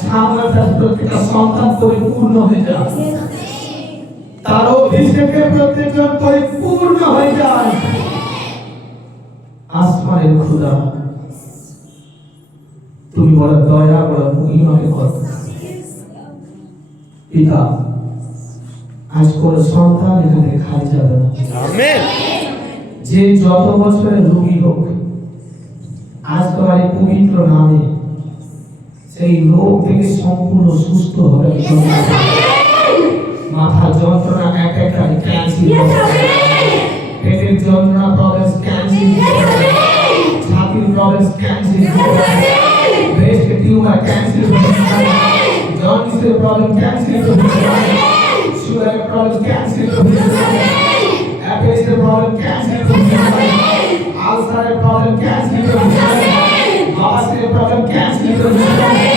সামনে তার প্রত্যেকটা সন্তান পরিপূর্ণ হয়ে যায় তার অভিষেকে প্রত্যেকজন পরিপূর্ণ হয়ে যায় আসমানের খুদা তুমি বড় দয়া বড় মহিমাকে কথা পিতা আজ কোন সন্তান এখানে খাই যাবে না যে যত বছরের রোগী হোক, আজ তোমার এই পবিত্র নামে সেই রোগ থেকে সম্পূর্ণ সুস্থ হবে মাথা যন্ত্রণা এক একটা ক্যান্সার পেটের যন্ত্রণা problem cancer ছাতির problem cancer breast tumour cancer জন্ডিসের problem cancer সুগারের প্রবলেম ক্যান্সার অ্যাপেসের প্রবলেম ক্যান্সার আলসারের problem cancer বাবাসের problem cancer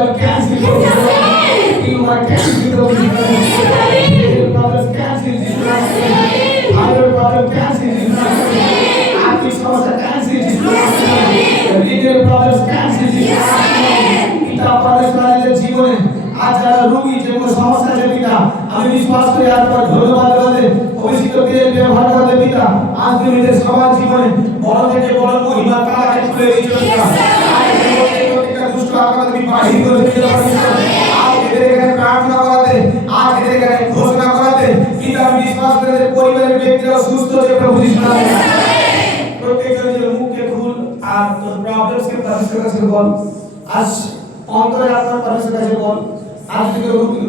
urine problem cancer tumour cancer problem cancer thyroid problem cancer আর্থিক সমস্যা ক্যান্সার হৃদয়ের প্রবলেম ক্যান্সার পিতা পরমেশ্বরের জীবনে আজ যারা রোগী যে কোনো সমস্যা আছে পিতা আমি বিশ্বাস করি আর ধন্যবাদ বলে অভিষিক্ত তেল ব্যবহার করতে পিতা আজ তুমি সবার জীবনে বড় থেকে বড় মহিমা তারাকে তুলে দিচ্ছ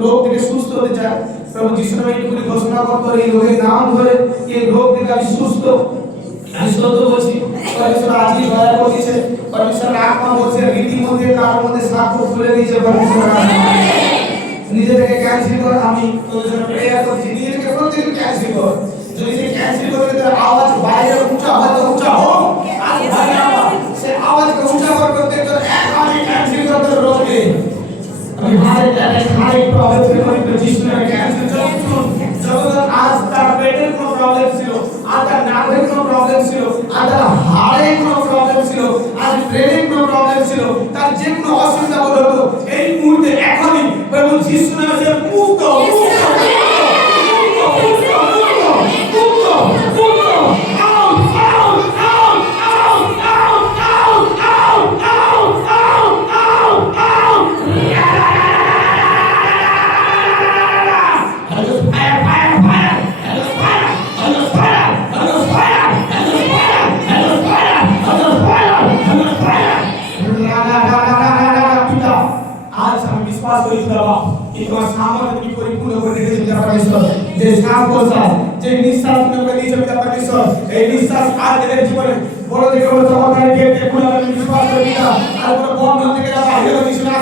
রোগ থেকে সুস্থ হতে চায় প্রভু নামে ধরে রোগ থেকে আমি সুস্থ রীতির মধ্যে কার মধ্যে সাক্ষ্য খুলে দিয়েছে পরমেশ্বর নিজে ক্যান্সেল কর, আমি তোর জন্য প্রেয়ার করছি। যদি তার আওয়াজ বাইরে উঁচা মুহূর্তে এখনই প্রভু যিশু শ্বাস প্রশ্বাস, যে নিঃশ্বাস আমাকে দিয়েছ পিতা পরমেশ্বর এই নিঃশ্বাস আর এদের জীবনে বড় থেকে বড় চমৎকার কে খুলে বিশ্বাস করি আর কোনো বন্ধন থেকে তারা বাইরে কিছু না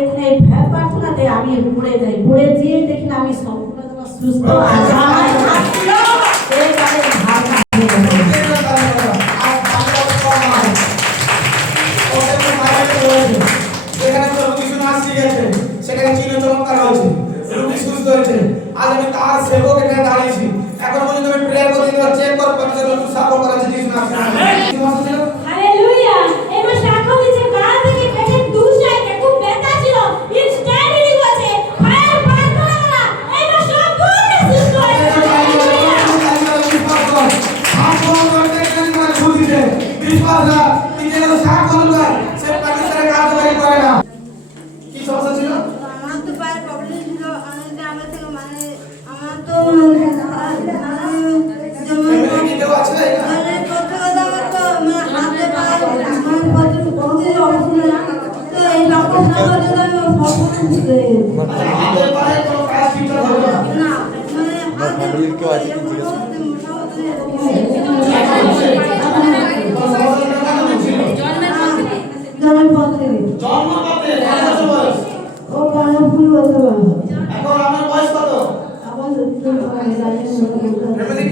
এখানে এই ভ্যাপ প্রার্থনাতে আমি পড়ে যাই পড়ে যেয়ে দেখি আমি সম্পূর্ণ সুস্থ হয়ে। সেখানে চিহ্ন চমৎকার হয়েছে রোগী সুস্থ হয়েছে আজ আমি তার সেবক এখানে দাঁড়িয়েছি এখন পর্যন্ত আমি প্রেয়ার করতে চেক করে পাচ্ছি রোগী সাফল করাচ্ছে যিশু নামে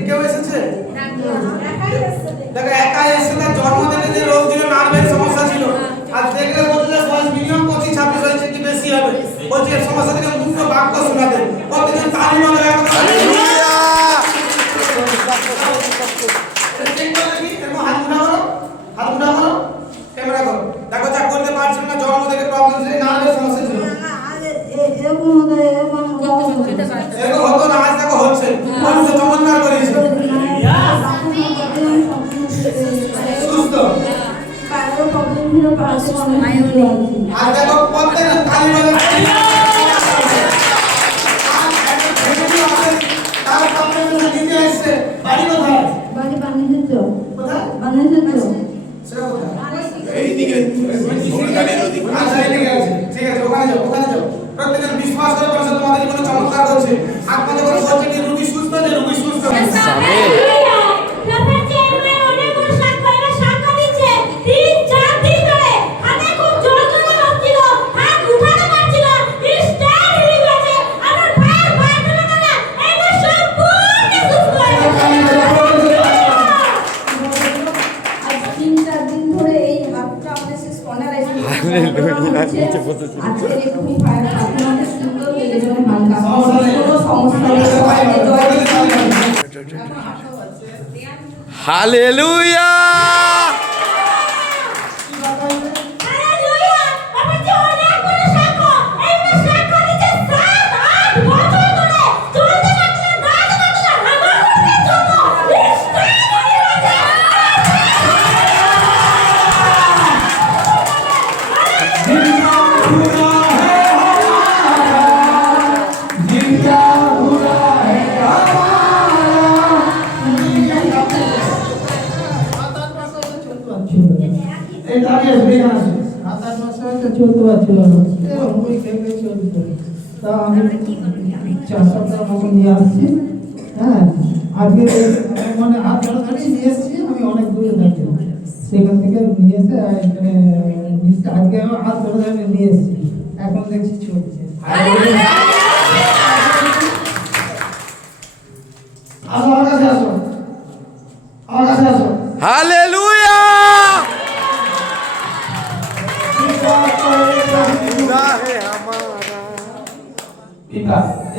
কেউ এসেছে দেখো একাই এসে তার জন্ম থেকে যে রোগ ছিল নার্ভের সমস্যা ছিল, আর দেখলে বলছে যে বয়স মিনিমাম পঁচিশ ছাব্বিশ হয়েছে কি বেশি হবে বলছে এর সমস্যা থেকে দুটো বাক্য শোনাতে প্রতিদিন তালি এরকম হাত মুঠা করো, ক্যামেরা করো। দেখো যা করতে পারছিল না, জন্ম থেকে problem ছিল, নার্ভের সমস্যা ছিল। এরকম না। আর দেখো ঠিক আছে, ওখানে যাও, ওখানে যাও। প্রত্যেকজন বিশ্বাস করে পরমেশ্বর তোমাদের জীবনে চমৎকার করছে। আত্মা যখন বলছে রুগী সুস্থ, যে রুগী সুস্থ। চলতে পারছিল না খেয়ে তা আমি চার সপ্তাহ মতন নিয়ে আসছি হ্যাঁ আজকে মানে হাত ধরে ধরে নিয়ে এসেছি আমি অনেক দূরে থাকি সেখান থেকে নিয়ে এসে আজকে আমার হাত ধরে ধরে নিয়ে এসেছি। এখন দেখছি চলছে।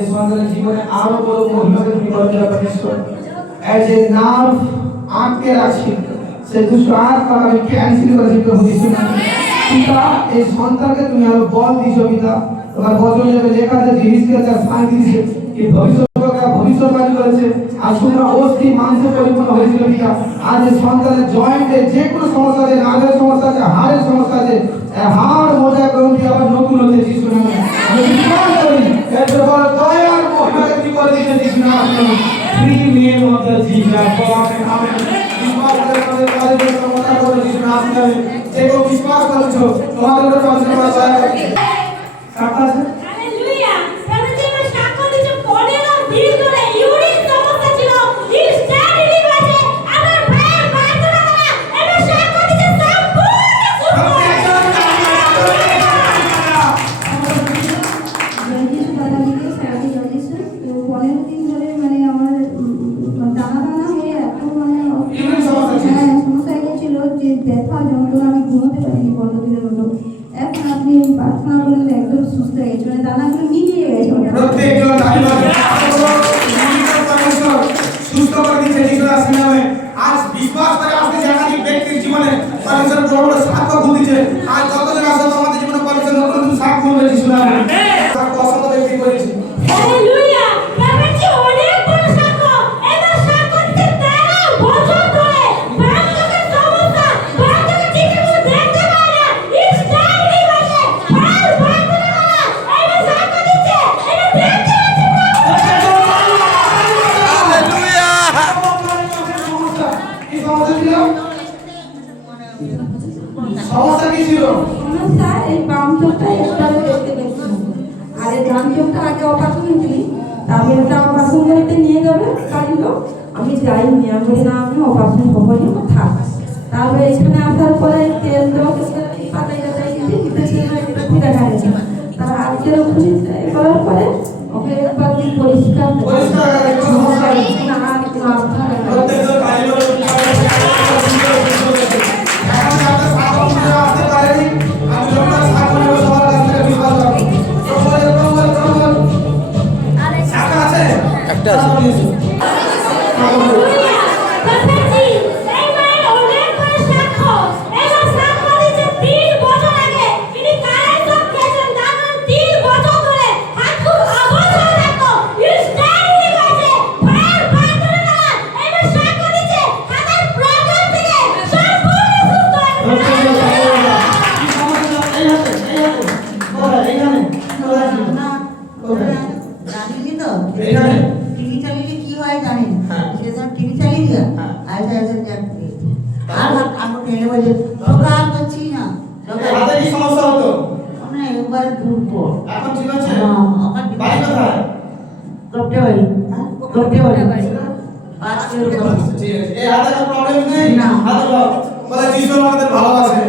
এই জীবনে আরও বড় মহিমাকে তুমি করে নার্ভ আটকে রাখছি সে আমি ক্যান্সেল করেছি প্রভু যিশু পিতা, এই সন্তানকে তুমি আরও বল পিতা। তোমার লেখা ভবিষ্যৎবাণীরা ভবিষ্যৎবাণী করেছে। আর তোমরা অস্থি মাংসে পরিপূর্ণ হয়েছিল, পিতা। আজ সন্তানের জয়েন্টে যে কোনো সমস্যা আছে নার্ভের সমস্যা আছে, হাড়ের সমস্যা আছে হাড় মোজা গ্রন্থি আবার নতুন হচ্ছে যিশু নামে আমি বিশ্বাস করি এরপরে বলো দয়ার মহিমাকে তুমি করে দিয়েছ যিশু নামে ফ্রি নেম অফ দ্য ব্যথা যন্ত্রণা, আমি ঘুমোতে পারিনি পনেরো দিনের মতো। এখন আপনি প্রার্থনা করলেন একদম সুস্থ হয়ে গেছে মানে দানাগুলো মিলিয়ে গেছে। ওটা কি সমস্যা ছিল? সমস্যা কি ছিল? সমস্যা এই বাম চোখটা একবারে দেখতে পেয়েছি। আর এই নিয়ে আমি যাইনি আমি বলি না আমি অপারেশন হব না থাক। তারপরে এখানে আসার পরে তেল দেওয়া যাতাই দেখা গেছে তার আজকের করার পরে ওকে একবার পরিষ্কার কিলো ঠিক আছে নেই না। হাতে বল বলে যিশু আমাদের ভালোবাসে